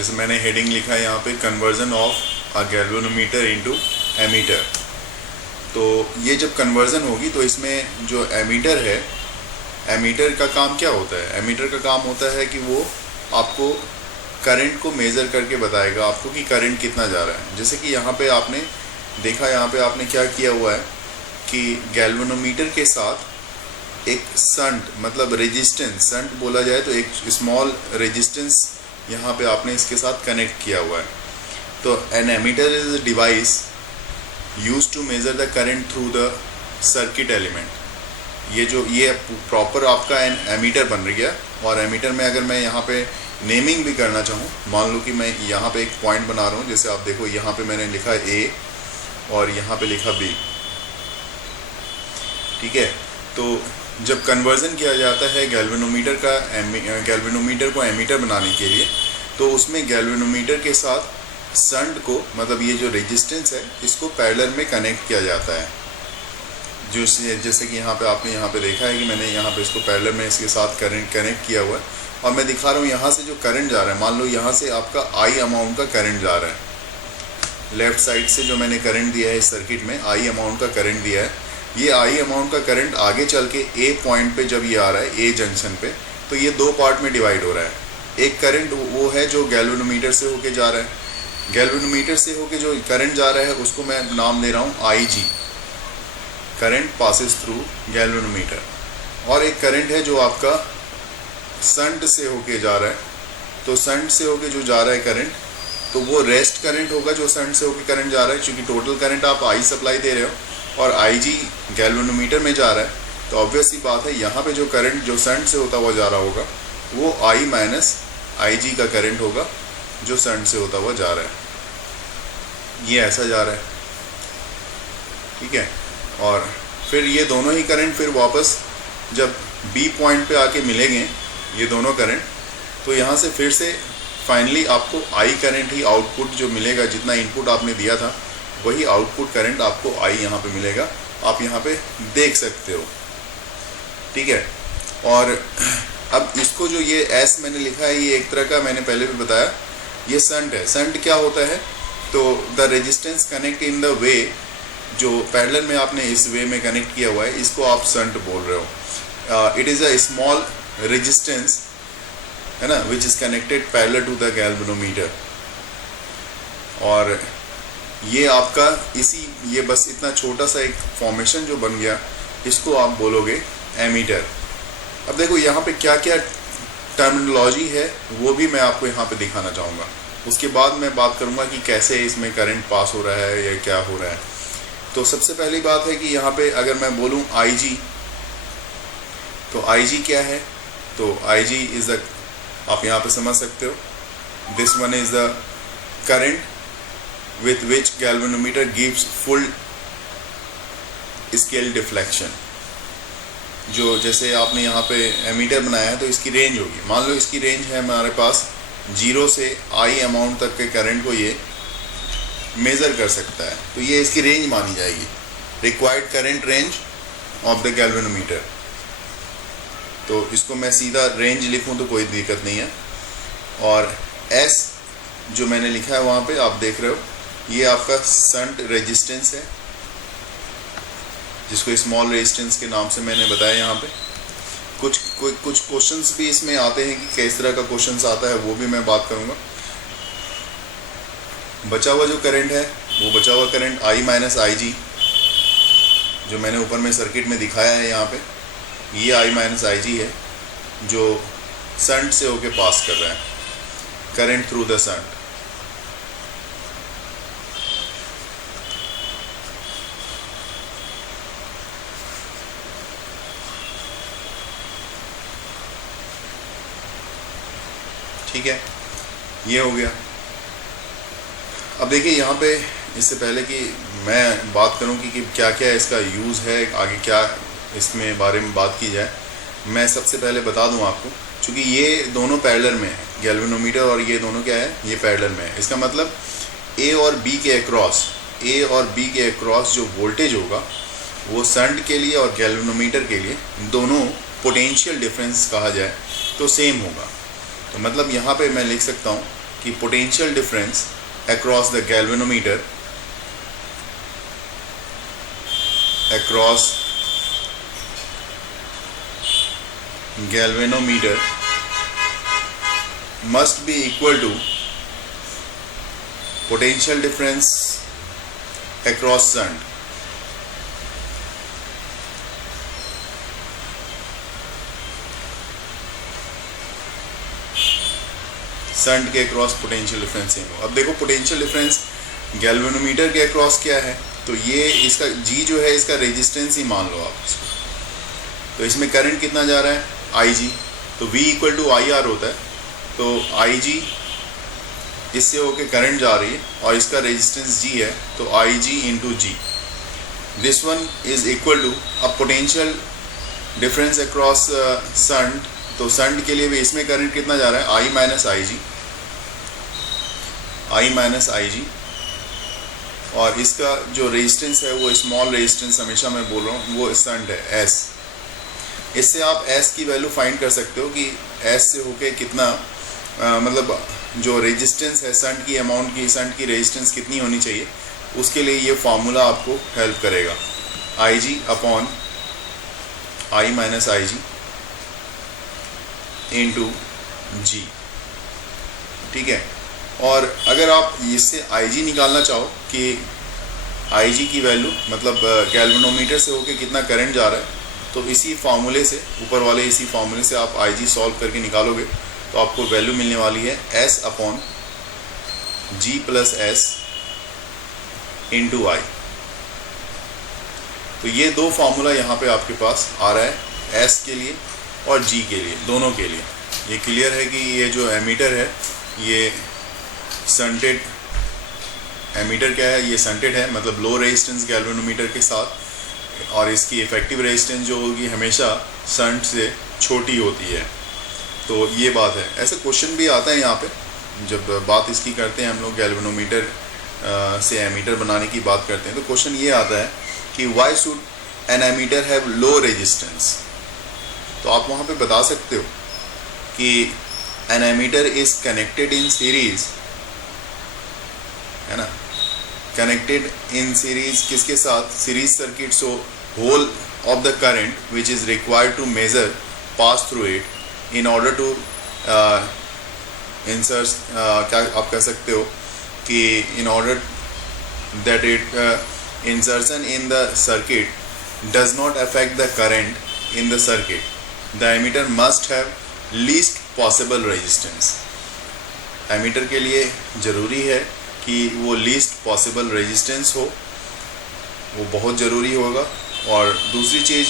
जैसे मैंने हेडिंग लिखा है यहाँ पे, conversion of a galvanometer into ammeter. तो ये जब कन्वर्जन होगी तो इसमें जो एमीटर है, एमीटर का काम क्या होता है? एमीटर का काम होता है कि वो आपको करंट को मेज़र करके बताएगा आपको कि करंट कितना जा रहा है। जैसे कि यहाँ पे आपने देखा, यहाँ पे आपने क्या किया हुआ है कि गैल्वेनोमीटर के साथ एक संट, मतलब रेजिस्टेंस, संट बोला जाए तो एक स्मॉल रेजिस्टेंस यहाँ पे आपने इसके साथ कनेक्ट किया हुआ है। तो an ammeter is a device use to measure the current through the circuit element. ये प्रॉपर आपका एन एमीटर बन रही है। और एमीटर में अगर मैं यहाँ पे नेमिंग भी करना चाहूँ, मान लो कि मैं यहाँ पे एक पॉइंट बना रहा हूँ, जैसे आप देखो यहाँ पे मैंने लिखा ए और यहाँ पे लिखा बी, ठीक है। तो जब कन्वर्जन किया जाता है गैल्वेनोमीटर को एमीटर बनाने के लिए, तो उसमें गैल्वेनोमीटर के साथ संट को, मतलब ये जो रेजिस्टेंस है, इसको पैरेलल में कनेक्ट किया जाता है। जो जैसे कि यहाँ पे आपने यहाँ पे देखा है कि मैंने यहाँ पे इसको पैरेलल में इसके साथ करंट कनेक्ट किया हुआ है। और मैं दिखा रहा हूँ यहाँ से जो करंट जा रहा है, मान लो यहाँ से आपका आई अमाउंट का करंट जा रहा है, लेफ़्ट साइड से जो मैंने करंट दिया है इस सर्किट में, आई अमाउंट का करंट दिया है। ये आई अमाउंट का करंट आगे चल के ए पॉइंट पे जब ये आ रहा है, ए जंक्शन पे, तो ये दो पार्ट में डिवाइड हो रहा है। एक करंट वो है जो गैल्वेनोमीटर से होके जा रहा है, गैल्वेनोमीटर से होके जो करंट जा रहा है उसको मैं नाम दे रहा हूँ आई जी, करंट पासिस थ्रू गैल्वेनोमीटर। और एक करंट है जो आपका संट से होके जा रहा है। तो संट से होके जो जा रहा है करंट, तो वो रेस्ट करंट होगा जो संट से होके करंट जा रहा है, क्योंकि टोटल करंट आप आई सप्लाई दे रहे हो और आई जी गैल्वेनोमीटर में जा रहा है। तो ऑब्वियस सी बात है, यहाँ पे जो करंट जो संट से होता हुआ जा रहा होगा वो आई माइनस आई जी का करंट होगा जो संट से होता हुआ जा रहा है। ये ऐसा जा रहा है, ठीक है। और फिर ये दोनों ही करंट फिर वापस जब बी पॉइंट पे आके मिलेंगे, ये दोनों करंट, तो यहाँ से फिर से फाइनली आपको आई करंट ही आउटपुट जो मिलेगा, जितना इनपुट आपने दिया था वही आउटपुट करंट आपको आई यहाँ पे मिलेगा। आप यहाँ पे देख सकते हो, ठीक है। और अब इसको जो ये एस मैंने लिखा है, ये एक तरह का, मैंने पहले भी बताया, ये संट है। संट क्या होता है? तो the resistance connect in the way, जो पैरेलल में आपने इस वे में कनेक्ट किया हुआ है, इसको आप संट बोल रहे हो। It is a small resistance, है ना, which is connected parallel to the galvanometer. और ये आपका ये बस इतना छोटा सा एक फॉर्मेशन जो बन गया, इसको आप बोलोगे एमीटर। अब देखो यहाँ पे क्या क्या टर्मिनोलॉजी है वो भी मैं आपको यहाँ पे दिखाना चाहूँगा। उसके बाद मैं बात करूँगा कि कैसे इसमें करंट पास हो रहा है या क्या हो रहा है। तो सबसे पहली बात है कि यहाँ पे अगर मैं बोलूँ आई जी, तो आई जी क्या है? तो आई जी इज़ द, आप यहाँ पे समझ सकते हो, this one is the current with which galvanometer gives full scale deflection। जो जैसे आपने यहाँ पे एमीटर बनाया है तो इसकी रेंज होगी, मान लो इसकी रेंज है हमारे पास 0 से आई अमाउंट तक के करंट को ये मेज़र कर सकता है, तो ये इसकी रेंज मानी जाएगी, required current range of the galvanometer. तो इसको मैं सीधा रेंज लिखूँ तो कोई दिक्कत नहीं है। और एस जो मैंने लिखा है वहाँ पे आप देख रहे हो, ये आपका संट रेजिस्टेंस है, जिसको स्मॉल रेजिस्टेंस के नाम से मैंने बताया। यहाँ पे कुछ क्वेश्चंस भी इसमें आते हैं कि किस तरह का क्वेश्चंस आता है, वो भी मैं बात करूँगा। बचा हुआ जो करंट है, वो बचा हुआ करंट आई माइनस आई जी, जो मैंने ऊपर में सर्किट में दिखाया है यहाँ पे, ये आई माइनस आई जी है जो संट से होके पास कर रहा है करंट थ्रू द संट। ठीक है, ये हो गया। अब देखिए यहाँ पे, इससे पहले कि मैं बात करूँ कि क्या क्या इसका यूज़ है, आगे क्या इसमें बारे में बात की जाए, मैं सबसे पहले बता दूँ आपको, क्योंकि ये दोनों पैरेलल में है, गैल्वेनोमीटर और ये दोनों क्या है, ये पैरेलल में है। इसका मतलब ए और बी के अक्रॉस जो वोल्टेज होगा वो संट के लिए और गैल्वेनोमीटर के लिए दोनों पोटेंशियल डिफरेंस कहा जाए तो सेम होगा। तो मतलब यहाँ पे मैं लिख सकता हूँ कि potential difference across the galvanometer must be equal to potential difference across shunt. Shunt के अक्रॉस पोटेंशियल डिफरेंस सेम हो। अब देखो पोटेंशियल डिफरेंस गैल्वेनोमीटर के अक्रॉस क्या है, तो ये इसका G जो है इसका रेजिस्टेंस ही मान लो आप इसको। तो इसमें करंट कितना जा रहा है IG, तो V इक्वल टू IR होता है, तो IG इससे होके करंट जा रही है और इसका रेजिस्टेंस G है, तो IG into G। This one is equal to अब पोटेंशियल डिफरेंस अक्रॉस शंट, तो शंट के लिए भी इसमें करंट कितना जा रहा है I माइनस IG, और इसका जो रेजिस्टेंस है वो स्मॉल रेजिस्टेंस हमेशा मैं बोल रहा हूँ वो शंट है S। इससे आप S की वैल्यू फाइंड कर सकते हो कि S से होके कितना मतलब जो रेजिस्टेंस है शंट की अमाउंट की, शंट की रेजिस्टेंस कितनी होनी चाहिए, उसके लिए ये फार्मूला आपको हेल्प करेगा। IG upon I minus IG into G, ठीक है। और अगर आप इससे IG निकालना चाहो कि IG की वैल्यू मतलब गैल्वेनोमीटर से होके कितना करंट जा रहा है, तो इसी फार्मूले से, ऊपर वाले इसी फार्मूले से आप IG सॉल्व करके निकालोगे तो आपको वैल्यू मिलने वाली है S upon G plus S into I। तो ये दो फार्मूला यहाँ पे आपके पास आ रहा है S के लिए और G के लिए, दोनों के लिए। ये क्लियर है कि ये जो एमीटर है ये शंटेड एमीटर क्या है, ये शंटेड है, मतलब लो रेजिस्टेंस गैल्वेनोमीटर के साथ, और इसकी इफेक्टिव रेजिस्टेंस जो होगी हमेशा शंट से छोटी होती है। तो ये बात है। ऐसा क्वेश्चन भी आता है यहाँ पे जब बात इसकी करते हैं हम लोग गैल्वेनोमीटर से एमीटर बनाने की बात करते हैं, तो क्वेश्चन ये आता है कि why should an ammeter have low resistance. तो आप वहाँ पे बता सकते हो कि an ammeter is connected in series, है ना, कनेक्टेड इन सीरीज किसके साथ, series circuit. So whole of the current which is required to measure pass through it in order to insert, क्या आप कह सकते हो कि in order that it insertion in the circuit does not affect the current in the circuit, the ammeter must have least possible resistance. Ammeter के लिए ज़रूरी है कि वो लीस्ट पॉसिबल रेजिस्टेंस हो, वो बहुत ज़रूरी होगा। और दूसरी चीज़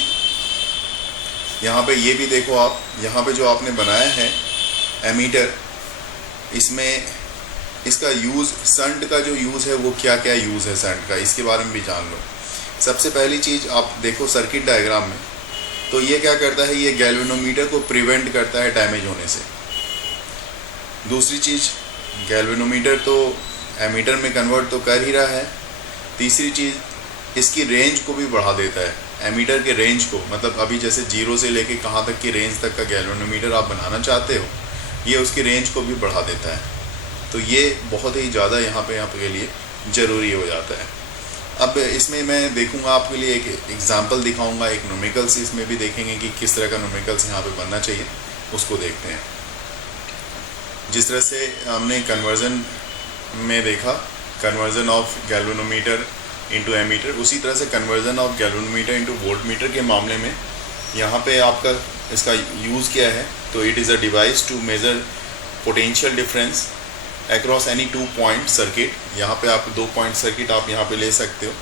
यहाँ पे ये भी देखो आप, यहाँ पे जो आपने बनाया है एमीटर, इसमें इसका यूज़, शंट का जो यूज़ है वो क्या क्या यूज़ है शंट का, इसके बारे में भी जान लो। सबसे पहली चीज़ आप देखो सर्किट डायग्राम में, तो ये क्या करता है, ये गैल्वेनोमीटर को प्रिवेंट करता है डैमेज होने से। दूसरी चीज़, गैल्वेनोमीटर तो एमीटर में कन्वर्ट तो कर ही रहा है। तीसरी चीज़, इसकी रेंज को भी बढ़ा देता है, एमीटर के रेंज को, मतलब अभी जैसे 0 से लेके कहाँ तक की रेंज तक का गैल्वेनोमीटर आप बनाना चाहते हो, ये उसकी रेंज को भी बढ़ा देता है। तो ये बहुत ही ज़्यादा यहाँ पे के लिए ज़रूरी हो जाता है। अब इसमें मैं देखूंगा आपके लिए एक एग्जांपल दिखाऊंगा, एक न्यूमेरिकल्स इसमें भी देखेंगे कि किस तरह का न्यूमेरिकल्स यहाँ पे बनना चाहिए, उसको देखते हैं। जिस तरह से हमने कन्वर्जन में देखा, conversion of galvanometer into ammeter, उसी तरह से conversion of galvanometer into voltmeter के मामले में यहाँ पे आपका इसका यूज़ क्या है, तो it is a device to measure potential difference across any 2 point circuit. यहाँ पे आप 2 पॉइंट सर्किट आप यहाँ पे ले सकते हो।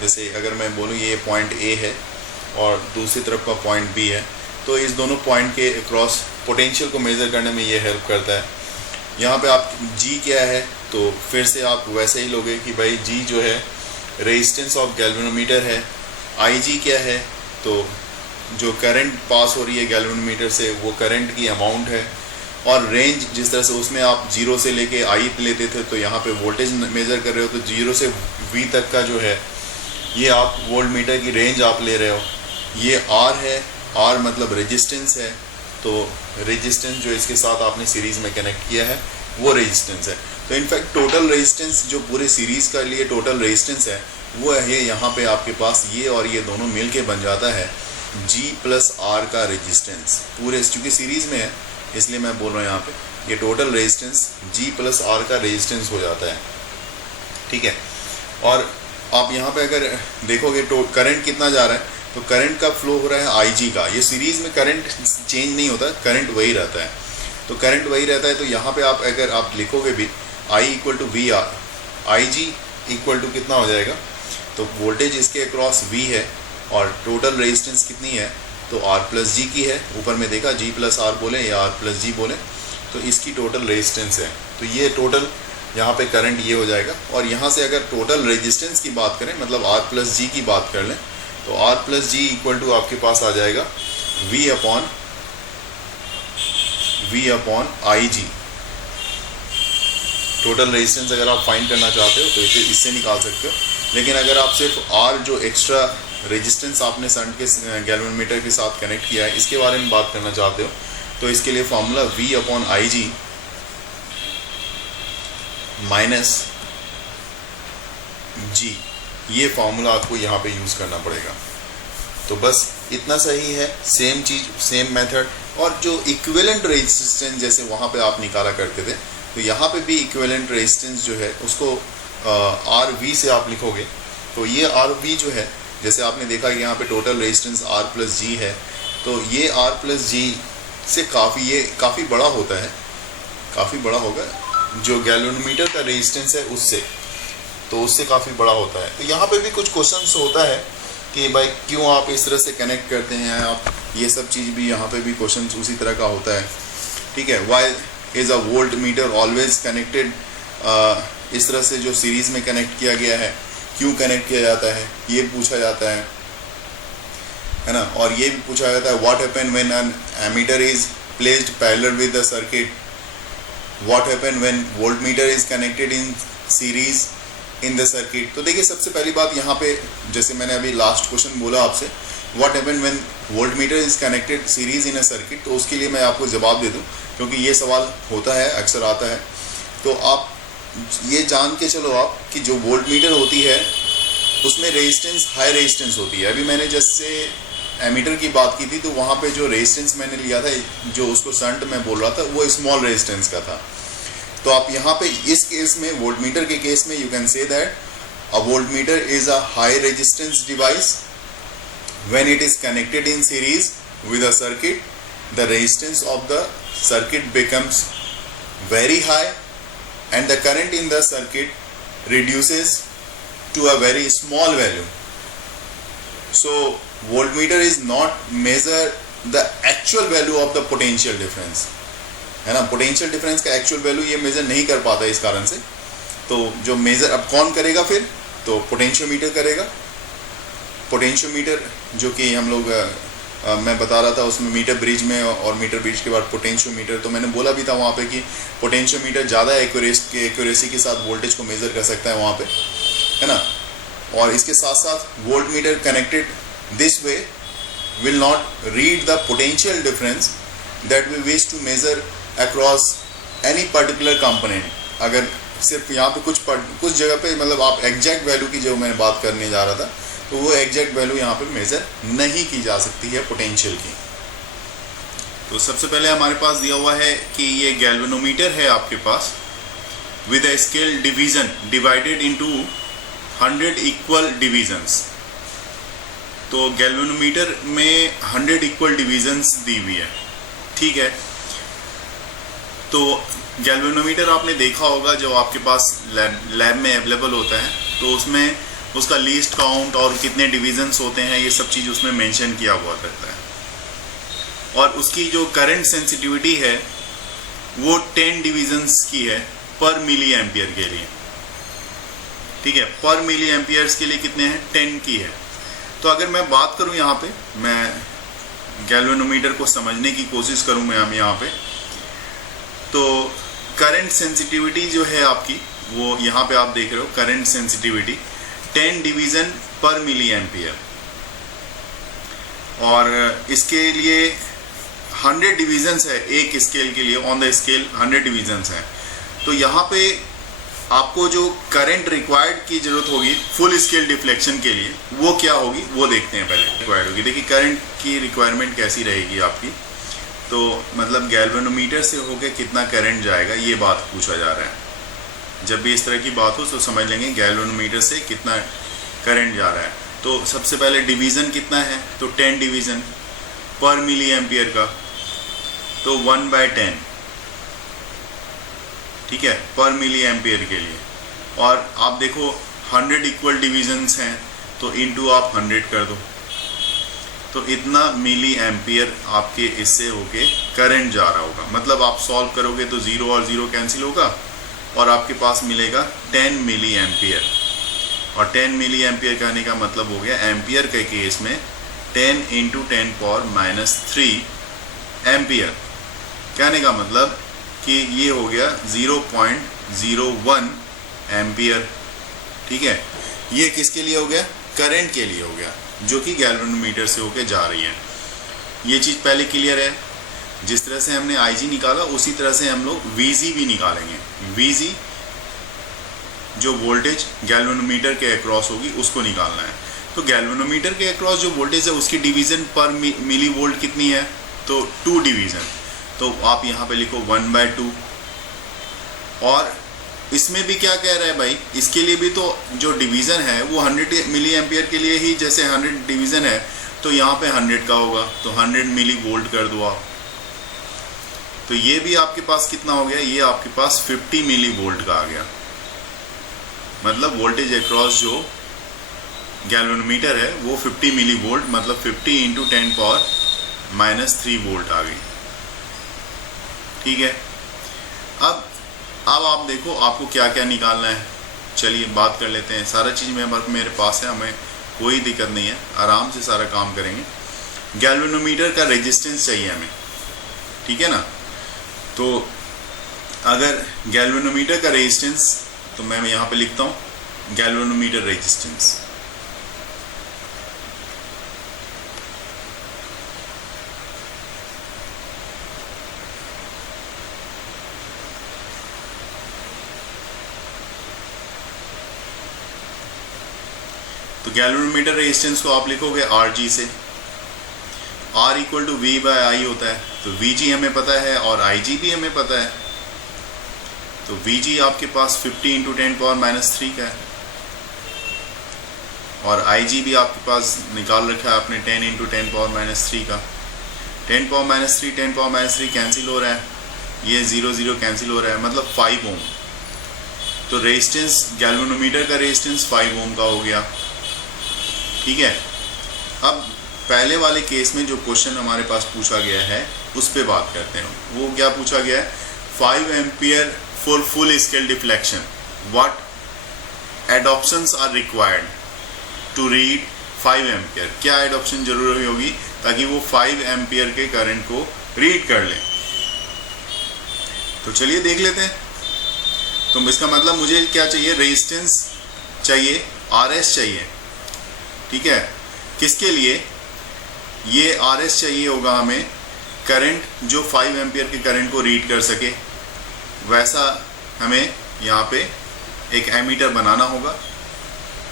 जैसे अगर मैं बोलूँ ये पॉइंट A है और दूसरी तरफ का पॉइंट B है, तो इस दोनों पॉइंट के अक्रॉस पोटेंशियल को मेज़र करने में ये हेल्प करता है। यहाँ पे आप G क्या है, तो फिर से आप वैसे ही लोगे कि भाई G जो है रेजिस्टेंस ऑफ गैल्वेनोमीटर है। IG क्या है, तो जो करंट पास हो रही है गैल्वेनोमीटर से वो करंट की अमाउंट है। और रेंज जिस तरह से उसमें आप 0 से लेके I लेते थे, तो यहाँ पे वोल्टेज मेज़र कर रहे हो, तो 0 से V तक का जो है ये आप वोल्ट मीटर की रेंज आप ले रहे हो। ये R है, R मतलब रेजिस्टेंस है, तो रेजिस्टेंस जो इसके साथ आपने सीरीज़ में कनेक्ट किया है वो रेजिस्टेंस है। तो इनफैक्ट टोटल रेजिस्टेंस जो पूरे सीरीज़ का लिए टोटल रेजिस्टेंस है वो है यहाँ पे आपके पास ये और ये दोनों मिल के बन जाता है G प्लस R का रेजिस्टेंस पूरे, चूँकि सीरीज़ में है इसलिए मैं बोल रहा हूँ यहाँ पे ये total resistance G plus R का रेजिस्टेंस हो जाता है, ठीक है। और आप यहाँ पे अगर देखोगे तो करंट कितना जा रहा है, तो करंट का फ्लो हो रहा है IG का। ये सीरीज़ में करंट चेंज नहीं होता, करंट वही रहता है, तो करंट वही रहता है। तो यहाँ पे आप अगर आप लिखोगे भी I equal to V R, IG equal to कितना हो जाएगा, तो वोल्टेज इसके अक्रॉस V है और टोटल रेजिस्टेंस कितनी है, तो R प्लस जी की है। ऊपर में देखा G प्लस R बोले या R प्लस जी बोले, तो इसकी टोटल रेजिस्टेंस है। तो ये टोटल यहाँ पे करंट ये हो जाएगा। और यहाँ से अगर टोटल रेजिस्टेंस की बात करें, मतलब R प्लस जी की बात कर लें, तो R plus G equal to आपके पास आ जाएगा V upon IG। Total resistance अगर आप फाइंड करना चाहते हो तो इसे इससे निकाल सकते हो, लेकिन अगर आप सिर्फ R जो एक्स्ट्रा रेजिस्टेंस आपने शंट के गैल्वेनोमीटर के साथ कनेक्ट किया है इसके बारे में बात करना चाहते हो, तो इसके लिए formula V upon IG minus G, ये फार्मूला आपको यहाँ पे यूज़ करना पड़ेगा। तो बस इतना सही है, सेम चीज़ सेम मेथड। और जो इक्विवेलेंट रेजिस्टेंस जैसे वहाँ पे आप निकाला करते थे, तो यहाँ पे भी इक्विवेलेंट रेजिस्टेंस जो है उसको RV से आप लिखोगे, तो ये RV जो है जैसे आपने देखा कि यहाँ पे टोटल रेजिस्टेंस R प्लस जी है, तो ये R प्लस जी से काफ़ी बड़ा होता है, काफ़ी बड़ा होगा जो गैल्वेनोमीटर का रेजिस्टेंस है उससे, तो उससे काफ़ी बड़ा होता है। तो यहाँ पे भी कुछ क्वेश्चंस होता है कि भाई क्यों आप इस तरह से कनेक्ट करते हैं आप, ये सब चीज़ भी यहाँ पे भी क्वेश्चंस उसी तरह का होता है, ठीक है। Why is a voltmeter always connected, इस तरह से जो सीरीज़ में कनेक्ट किया गया है क्यों कनेक्ट किया जाता है ये पूछा जाता है ना। और ये भी पूछा जाता है what happen when an ammeter is placed parallel with the circuit, what happen when voltmeter is connected in series in the circuit. तो देखिए सबसे पहली बात यहाँ पे जैसे मैंने अभी लास्ट क्वेश्चन बोला आपसे, what happen when voltmeter is connected series in a circuit, तो उसके लिए मैं आपको जवाब दे दूँ क्योंकि ये सवाल होता है, अक्सर आता है। तो आप ये जान के चलो आप कि जो वोल्टमीटर होती है उसमें रेजिस्टेंस हाई रेजिस्टेंस होती है। अभी मैंने जैसे एमीटर की बात की थी तो वहाँ पे जो रेजिस्टेंस मैंने लिया था, जो उसको शंट में बोल रहा था, वो स्मॉल रेजिस्टेंस का था। तो आप यहाँ पे इस केस में वोल्टमीटर के केस में you can say that a voltmeter is a high resistance device when it is connected in series with a circuit, the resistance of the circuit becomes very high and the current in the circuit reduces to a very small value. So voltmeter is not measure the actual value of the potential difference, है ना। Potential difference का actual value ये major नहीं कर पाता इस कारण से। तो जो मेजर अब कौन करेगा फिर, तो पोटेंशियोमीटर करेगा। पोटेंशियोमीटर जो कि हम लोग मैं बता रहा था उसमें मीटर ब्रिज में, और मीटर ब्रिज के बाद पोटेंशियोमीटर, तो मैंने बोला भी था वहाँ पे कि पोटेंशियोमीटर ज़्यादा एक्यूरेसी के साथ वोल्टेज को मेज़र कर सकता है वहाँ पे, है ना। और इसके साथ साथ voltmeter connected this way will not read the potential difference that we wish to measure across any particular component. अगर सिर्फ यहाँ पे कुछ जगह पे मतलब आप एग्जैक्ट वैल्यू की जो मैं बात करने जा रहा था, तो वो एग्जैक्ट वैल्यू यहाँ पे मेजर नहीं की जा सकती है पोटेंशियल की। तो सबसे पहले हमारे पास दिया हुआ है कि ये गैल्वेनोमीटर है आपके पास with a scale division divided into 100 equal divisions. तो गैल्वेनोमीटर में 100 इक्वल डिवीजन्स दी हुई है, ठीक है। तो गैल्वेनोमीटर आपने देखा होगा जो आपके पास लैब में अवेलेबल होता है, तो उसमें उसका लीस्ट काउंट और कितने डिवीजन्स होते हैं ये सब चीज़ उसमें मेंशन किया हुआ करता है। और उसकी जो करंट सेंसिटिविटी है वो 10 डिवीजन्स की है पर मिली एम्पियर के लिए, ठीक है। पर मिली एम्पियर्स के लिए कितने हैं, 10 की है। तो अगर मैं बात करूं यहाँ पे, मैं गैल्वेनोमीटर को समझने की कोशिश करूं मैं यहाँ पे, तो करंट सेंसिटिविटी जो है आपकी वो यहाँ पे आप देख रहे हो, करंट सेंसिटिविटी 10 डिवीज़न पर मिली एम्पियर, और इसके लिए 100 डिवीजन्स है एक स्केल के लिए। ऑन द स्केल 100 डिवीजन्स हैं, तो यहाँ पे आपको जो करंट रिक्वायर्ड की जरूरत होगी फुल स्केल डिफ्लेक्शन के लिए वो क्या होगी वो देखते हैं। पहले रिक्वायर्ड होगी, देखिए करंट की रिक्वायरमेंट कैसी रहेगी आपकी, तो मतलब गैल्वेनोमीटर से होके कितना करंट जाएगा ये बात पूछा जा रहा है। जब भी इस तरह की बात हो तो समझ लेंगे गैल्वेनोमीटर से कितना करंट जा रहा है। तो सबसे पहले डिवीज़न कितना है, तो 10 डिवीज़न पर मिली एम्पियर का, तो 1/10, ठीक है, पर मिली एम्पियर के लिए। और आप देखो 100 इक्वल डिवीजन्स हैं तो इनटू आप 100 कर दो, तो इतना मिली एम्पियर आपके इससे होके करंट जा रहा होगा। मतलब आप सॉल्व करोगे तो 0 और 0 कैंसिल होगा और आपके पास मिलेगा 10 मिली एम्पियर। और 10 मिली एम्पियर कहने का मतलब हो गया एम्पियर के केस में 10 × 10⁻³ एम्पियर। कहने का मतलब कि ये हो गया 0.01 एम्पियर, ठीक है। ये किसके लिए हो गया, करंट के लिए हो गया, जो कि गैल्वेनोमीटर से होके जा रही है। ये चीज़ पहले क्लियर है। जिस तरह से हमने IG निकाला उसी तरह से हम लोग VG भी निकालेंगे। VG जो वोल्टेज गैल्वेनोमीटर के अक्रॉस होगी उसको निकालना है। तो गैल्वेनोमीटर के अक्रॉस जो वोल्टेज है उसकी डिवीज़न पर मिली वोल्ट कितनी है, तो 2 डिवीज़न। तो आप यहाँ पे लिखो 1/2। और इसमें भी क्या कह रहा है भाई, इसके लिए भी तो जो डिवीज़न है वो 100 मिली एम्पियर के लिए ही, जैसे 100 डिवीज़न है तो यहाँ पे 100 का होगा, तो 100 मिली वोल्ट कर दो आप। तो ये भी आपके पास कितना हो गया, ये आपके पास 50 मिली वोल्ट का आ गया। मतलब वोल्टेज अक्रॉस जो गैल्वेनोमीटर है वो 50 मिली वोल्ट, मतलब 50 × 10⁻³ वोल्ट आ गई, ठीक है। अब आप देखो आपको क्या क्या निकालना है। चलिए बात कर लेते हैं। सारा चीज़ मेरे पास है, हमें कोई दिक्कत नहीं है, आराम से सारा काम करेंगे। गैल्वेनोमीटर का रेजिस्टेंस चाहिए हमें, ठीक है ना। तो अगर गैल्वेनोमीटर का रेजिस्टेंस, तो मैं यहाँ पे लिखता हूँ गैल्वेनोमीटर रेजिस्टेंस। तो गैल्वेनोमीटर रेजिस्टेंस को आप लिखोगे RG से। R = V/I होता है, तो VG हमें पता है और IG भी हमें पता है। तो VG आपके पास 50 × 10⁻³ का है और IG भी आपके पास निकाल रखा है आपने 10 × 10⁻³ का। 10⁻³ 10⁻³ कैंसिल हो रहा है, ये 0 कैंसिल हो रहा है, मतलब 5 ओम। तो रेजिस्टेंस गैल्वेनोमीटर का रेजिस्टेंस 5 ओम का हो गया, ठीक है। अब पहले वाले केस में जो क्वेश्चन हमारे पास पूछा गया है उस पर बात करते हैं। वो क्या पूछा गया है, 5 ampere for full scale deflection, what adoptions are required to read 5 ampere. क्या एडॉप्शन जरूरी होगी ताकि वो 5 एम्पियर के करंट को रीड कर ले। तो चलिए देख लेते हैं। तो इसका मतलब मुझे क्या चाहिए, रेजिस्टेंस चाहिए, RS चाहिए, ठीक है। किसके लिए, ये RS चाहिए होगा हमें, करंट जो 5 एम्पियर के करंट को रीड कर सके। वैसा हमें यहाँ पे एक एमीटर बनाना होगा,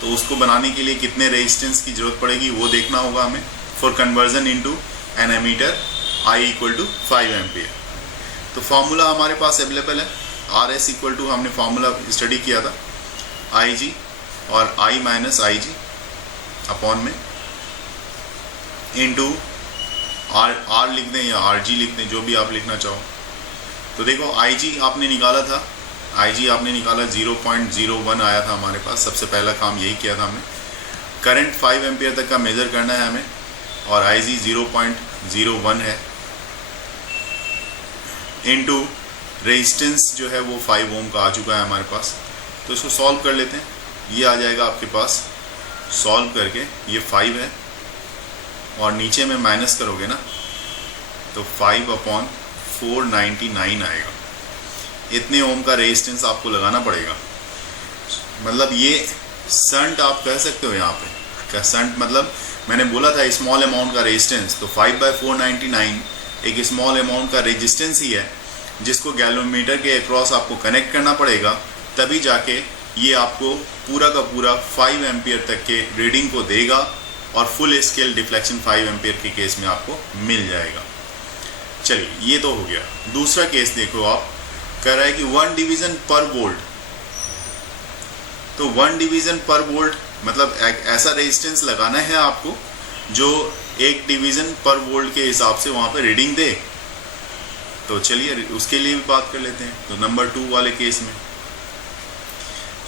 तो उसको बनाने के लिए कितने रेजिस्टेंस की जरूरत पड़ेगी वो देखना होगा हमें। For conversion into an ammeter I = 5 ampere. तो फॉर्मूला हमारे पास अवेलेबल है। RS = हमने फॉर्मूला स्टडी किया था, IG और I - IG अपॉन में इनटू R लिख दें या RG लिख दें, जो भी आप लिखना चाहो। तो देखो IG आपने निकाला था, IG आपने निकाला 0.01 आया था हमारे पास। सबसे पहला काम यही किया था हमने, करंट 5 एम्पियर तक का मेज़र करना है हमें और IG 0.01 है, इनटू रेजिस्टेंस जो है वो 5 ओम का आ चुका है हमारे पास। तो इसको सॉल्व कर लेते हैं। ये आ जाएगा आपके पास, सॉल्व करके ये 5 है और नीचे में माइनस करोगे ना तो 5/499 आएगा। इतने ओम का रेजिस्टेंस आपको लगाना पड़ेगा। मतलब ये संट आप कह सकते हो यहाँ पे। क्या संट मतलब, मैंने बोला था स्मॉल अमाउंट का रेजिस्टेंस, तो 5/499 एक स्मॉल अमाउंट का रेजिस्टेंस ही है। जिसको गैल्वेनोमीटर के अक्रॉस आपको कनेक्ट करना पड़ेगा, तभी जाके ये आपको पूरा का पूरा 5 एम्पियर तक के रीडिंग को देगा और फुल स्केल डिफ्लेक्शन 5 एम्पियर के केस में आपको मिल जाएगा। चलिए, ये तो हो गया। दूसरा केस देखो, आप कह रहा है कि 1 डिवीजन पर वोल्ट। तो 1 डिवीजन पर वोल्ट मतलब एक ऐसा रेजिस्टेंस लगाना है आपको जो 1 डिवीजन पर वोल्ट के हिसाब से वहां पे रीडिंग दे। तो चलिए उसके लिए भी बात कर लेते हैं। तो नंबर 2 वाले केस में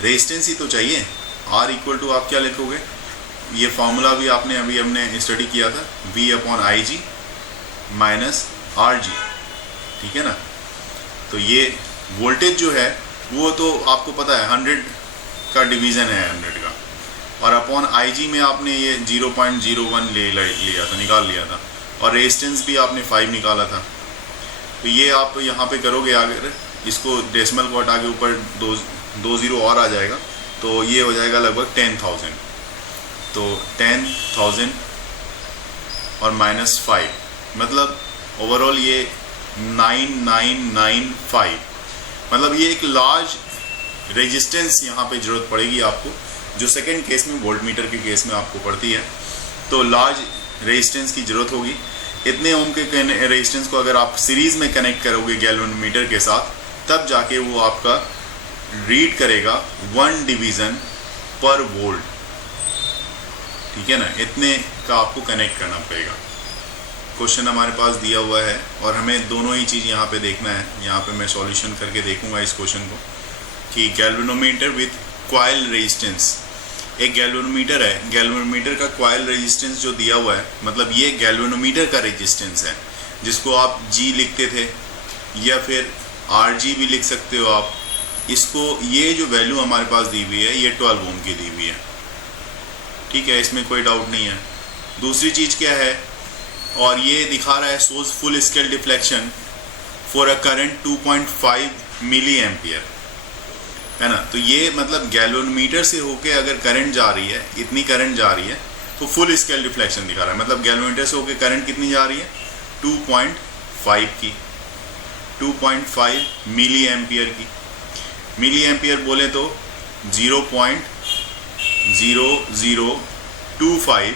रेजिस्टेंस ही तो चाहिए। R इक्वल टू आप क्या लिखोगे, ये फॉर्मूला भी आपने अभी हमने स्टडी किया था, V/IG माइनस RG, ठीक है ना। तो ये वोल्टेज जो है वो तो आपको पता है 100 का डिवीज़न है 100 का, और अपॉन IG में आपने ये 0.01 लिया था, निकाल लिया था, और रेजिस्टेंस भी आपने 5 निकाला था। तो ये आप यहाँ पे करोगे, अगर इसको डेसिमल को हटा के ऊपर 2 0 और आ जाएगा तो ये हो जाएगा लगभग 10,000। तो 10,000 और माइनस 5 मतलब ओवरऑल ये 9995, मतलब ये एक लार्ज रेजिस्टेंस यहाँ पे ज़रूरत पड़ेगी आपको, जो सेकंड केस में वोल्ट मीटर के केस में आपको पड़ती है। तो लार्ज रेजिस्टेंस की ज़रूरत होगी। इतने ओम के रेजिस्टेंस को अगर आप सीरीज़ में कनेक्ट करोगे गैल्वेनोमीटर के साथ, तब जाके वो आपका रीड करेगा 1 डिवीज़न पर वोल्ट, ठीक है ना। इतने का आपको कनेक्ट करना पड़ेगा। क्वेश्चन हमारे पास दिया हुआ है और हमें दोनों ही चीज़ यहाँ पे देखना है। यहाँ पे मैं सॉल्यूशन करके देखूंगा इस क्वेश्चन को कि गैल्वेनोमीटर विथ कॉइल रेजिस्टेंस, एक गैल्वेनोमीटर है, गैल्वेनोमीटर का कॉइल रेजिस्टेंस जो दिया हुआ है, मतलब ये गैल्वेनोमीटर का रेजिस्टेंस है, जिसको आप G लिखते थे या फिर RG भी लिख सकते हो आप। इसको ये जो वैल्यू हमारे पास दी हुई है ये 12 ओम की दी हुई है, ठीक है, इसमें कोई डाउट नहीं है। दूसरी चीज़ क्या है, और ये दिखा रहा है source full scale deflection for a current 2.5 milliampere, है ना। तो ये मतलब गैल्वेनोमीटर से होके अगर करंट जा रही है, इतनी करंट जा रही है, तो फुल स्केल डिफ्लेक्शन दिखा रहा है। मतलब गैल्वेनोमीटर से होके करंट कितनी जा रही है, 2.5 की, 2.5 मिली एम्पियर की। मिली एम्पियर बोले तो 0.0025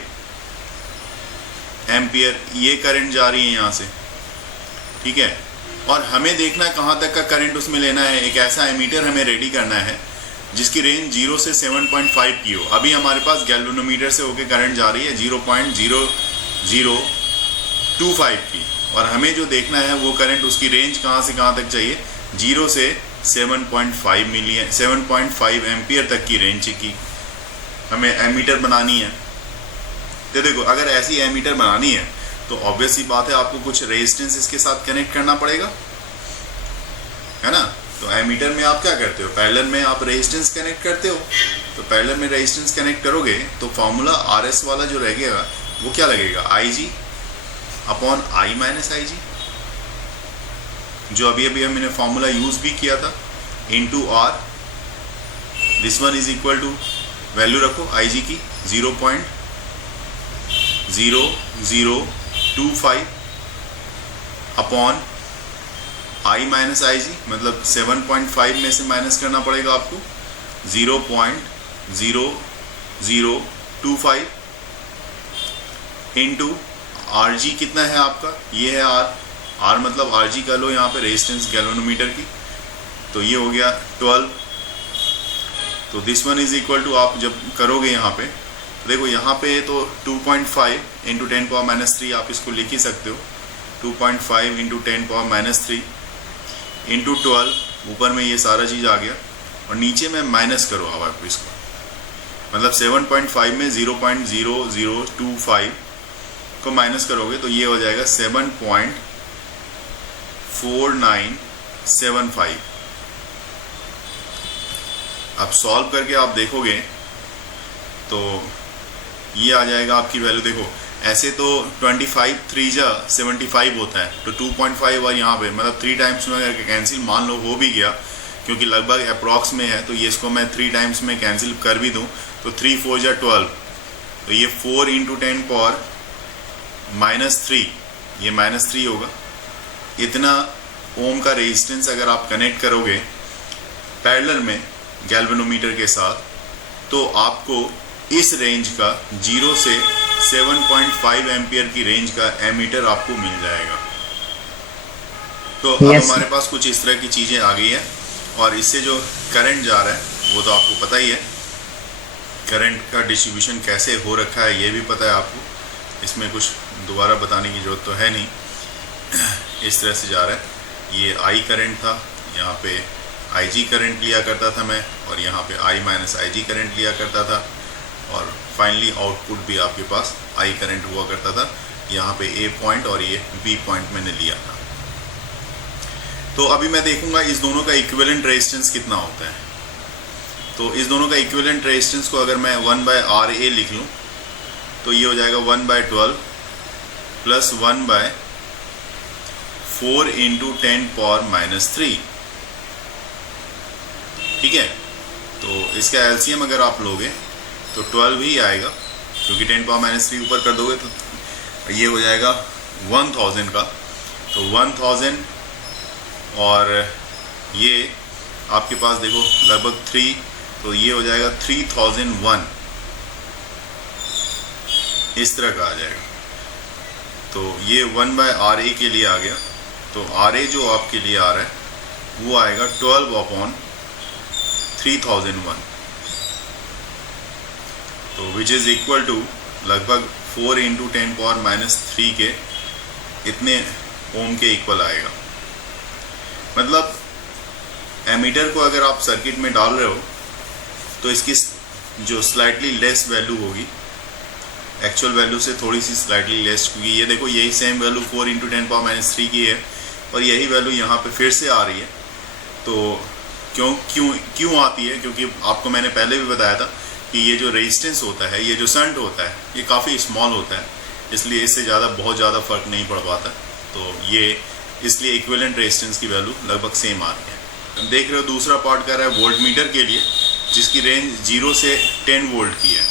एम्पियर ये करंट जा रही है यहाँ से, ठीक है। और हमें देखना है कहाँ तक का करंट उसमें लेना है। एक ऐसा एमीटर हमें रेडी करना है जिसकी रेंज 0 से 7.5 की हो। अभी हमारे पास गैल्वेनोमीटर से होके करंट जा रही है 0.0025 की, और हमें जो देखना है वो करंट उसकी रेंज कहाँ से कहाँ तक चाहिए, 0 से 7.5 एम्पियर तक की रेंज की हमें एमीटर बनानी है। तो देखो, अगर ऐसी एमीटर बनानी है तो ऑब्वियस सी बात है आपको कुछ रेजिस्टेंस इसके साथ कनेक्ट करना पड़ेगा, है ना। तो एमीटर में आप क्या करते हो, पैरेलल में आप रेजिस्टेंस कनेक्ट करते हो। तो पैरेलल में रेजिस्टेंस कनेक्ट करोगे तो फॉर्मूला RS वाला जो रहेगा वो क्या लगेगा, IG/I-IG, जो अभी अभी हमने फॉर्मूला यूज भी किया था, into R। This one is equal to, value रखो IG की 0.0025 अपॉन I-IG, मतलब 7.5 में से माइनस करना पड़ेगा आपको 0.0025 इंटू RG कितना है आपका, ये है R मतलब RG का लो यहाँ पे रेजिस्टेंस गैल्वेनोमीटर की, तो ये हो गया 12। तो this one is equal to, आप जब करोगे यहाँ पे तो देखो यहाँ पे तो 2.5 इंटू 10⁻³ आप इसको लिख ही सकते हो, 2.5 इंटू 10⁻³ इंटू 12, ऊपर में ये सारा चीज़ आ गया, और नीचे में माइनस करो अब आप इसको, मतलब 7.5 में 0.0025 को माइनस करोगे तो ये हो जाएगा 7.4975। अब सॉल्व करके आप देखोगे तो ये आ जाएगा आपकी वैल्यू। देखो ऐसे तो 25 3 जा 75 होता है, तो 2.5 और यहाँ पे मतलब 3 टाइम्स में अगर कैंसिल मान लो हो भी गया, क्योंकि लगभग अप्रॉक्स में है, तो ये इसको मैं 3 टाइम्स में कैंसिल कर भी दूँ तो 3 4 जा 12, तो ये 4 इंटू 10⁻³ ये -3 होगा। इतना ओम का रेजिस्टेंस अगर आप कनेक्ट करोगे पैरेलल में गैल्वेनोमीटर के साथ, तो आपको इस रेंज का 0 से 7.5 एम्पियर की रेंज का एमीटर आपको मिल जाएगा। तो अब हमारे पास कुछ इस तरह की चीज़ें आ गई है, और इससे जो करंट जा रहा है वो तो आपको पता ही है, करंट का डिस्ट्रीब्यूशन कैसे हो रखा है ये भी पता है आपको, इसमें कुछ दोबारा बताने की ज़रूरत तो है नहीं। इस तरह से जा रहा है, ये आई करंट था, यहाँ पे IG करंट लिया करता था मैं, और यहाँ पे I माइनस IG करंट लिया करता था, और फाइनली आउटपुट भी आपके पास I करंट हुआ करता था। यहाँ पे A पॉइंट और ये B पॉइंट मैंने लिया था। तो अभी मैं देखूंगा इस दोनों का इक्विवेलेंट रेजिस्टेंस कितना होता है। तो इस दोनों का इक्विवेलेंट रेजिस्टेंस को अगर मैं 1/RA लिख लूँ तो ये हो जाएगा 1/12 प्लस 1/4 इंटू 10⁻³ ठीक है। तो इसका एलसीएम अगर आप लोगे तो 12 ही आएगा, क्योंकि 10⁻³ ऊपर कर दोगे तो ये हो जाएगा 1000 का। तो 1000 और ये आपके पास देखो लगभग 3, तो ये हो जाएगा 3001, इस तरह का आ जाएगा। तो ये 1/RA के लिए आ गया। तो RA जो आपके लिए आ रहा है वो आएगा 12/3001, तो विच इज़ इक्वल टू लगभग 4 इंटू 10⁻³ के इतने ओम के इक्वल आएगा। मतलब एमीटर को अगर आप सर्किट में डाल रहे हो तो इसकी जो स्लाइटली लेस वैल्यू होगी एक्चुअल वैल्यू से, थोड़ी सी स्लाइटली लेस, क्योंकि ये देखो यही सेम वैल्यू 4 इंटू 10⁻³ की है और यही वैल्यू यहाँ पे फिर से आ रही है। तो क्यों आती है? क्योंकि आपको मैंने पहले भी बताया था कि ये जो रेजिस्टेंस होता है, ये जो शंट होता है, ये काफ़ी स्मॉल होता है, इसलिए इससे बहुत ज़्यादा फर्क नहीं पड़ पाता। तो ये इसलिए इक्विवेलेंट रेजिस्टेंस की वैल्यू लगभग सेम आ रही है। देख रहे हो दूसरा पार्ट कर रहा है वोल्ट मीटर के लिए, जिसकी रेंज 0 से 10 वोल्ट की है।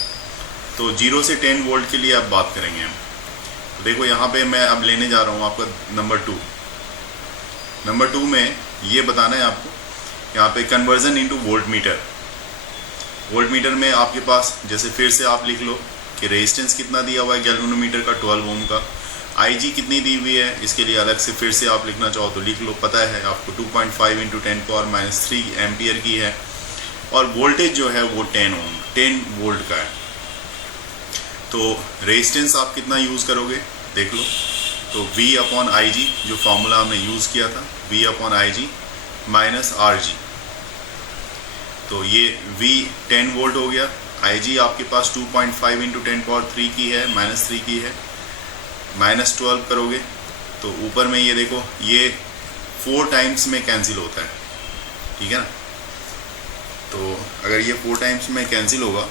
तो 0 से 10 वोल्ट के लिए अब बात करेंगे हम। तो देखो यहाँ पे मैं अब लेने जा रहा हूँ आपका नंबर 2। नंबर 2 में ये बताना है आपको, यहाँ पे conversion into volt meter. Volt meter में आपके पास जैसे फिर से आप लिख लो कि रेजिस्टेंस कितना दिया हुआ है गैल्वेनोमीटर का 12 ओम का, IG कितनी दी हुई है इसके लिए अलग से फिर से आप लिखना चाहो तो लिख लो, पता है आपको 2.5 इंटू 10⁻³ एम्पियर की है, और वोल्टेज जो है वो 10 वोल्ट का है। तो रेजिस्टेंस आप कितना यूज़ करोगे देख लो, तो V/IG जो फार्मूला हमने यूज़ किया था, V/IG माइनस RG। तो ये V 10 वोल्ट हो गया, IG आपके पास 2.5 इंटू 10⁻³ की है, -3 की है, -12 करोगे तो ऊपर में ये देखो ये 4 टाइम्स में कैंसिल होता है, ठीक है ना। तो अगर ये 4 टाइम्स में कैंसिल होगा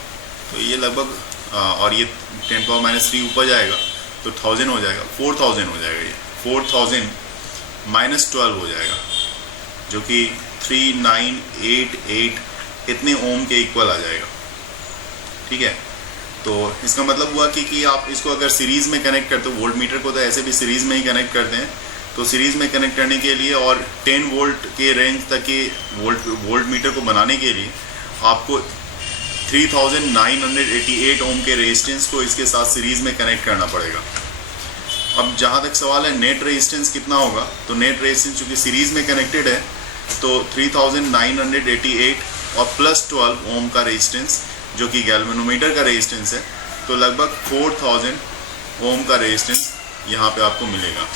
तो ये लगभग और ये 10⁻³ ऊपर जाएगा तो 1000 हो जाएगा, 4000 हो जाएगा। ये 4000 -12 हो जाएगा, जो कि 3988 इतने ओम के इक्वल आ जाएगा, ठीक है। तो इसका मतलब हुआ कि आप इसको अगर सीरीज़ में कनेक्ट करते हो, वोल्ट मीटर को तो ऐसे भी सीरीज़ में ही कनेक्ट करते हैं, तो सीरीज़ में कनेक्ट करने के लिए और 10 वोल्ट के रेंज तक के वोल्ट मीटर को बनाने के लिए आपको 3988 ओम के रेजिस्टेंस को इसके साथ सीरीज़ में कनेक्ट करना पड़ेगा। अब जहाँ तक सवाल है नेट रेजिस्टेंस कितना होगा, तो नेट रेजिस्टेंस चूँकि सीरीज़ में कनेक्टेड है तो 3988 और प्लस 12 ओम का रेजिस्टेंस जो कि गैल्वेनोमीटर का रेजिस्टेंस है, तो लगभग 4000 ओम का रेजिस्टेंस यहाँ पे आपको मिलेगा।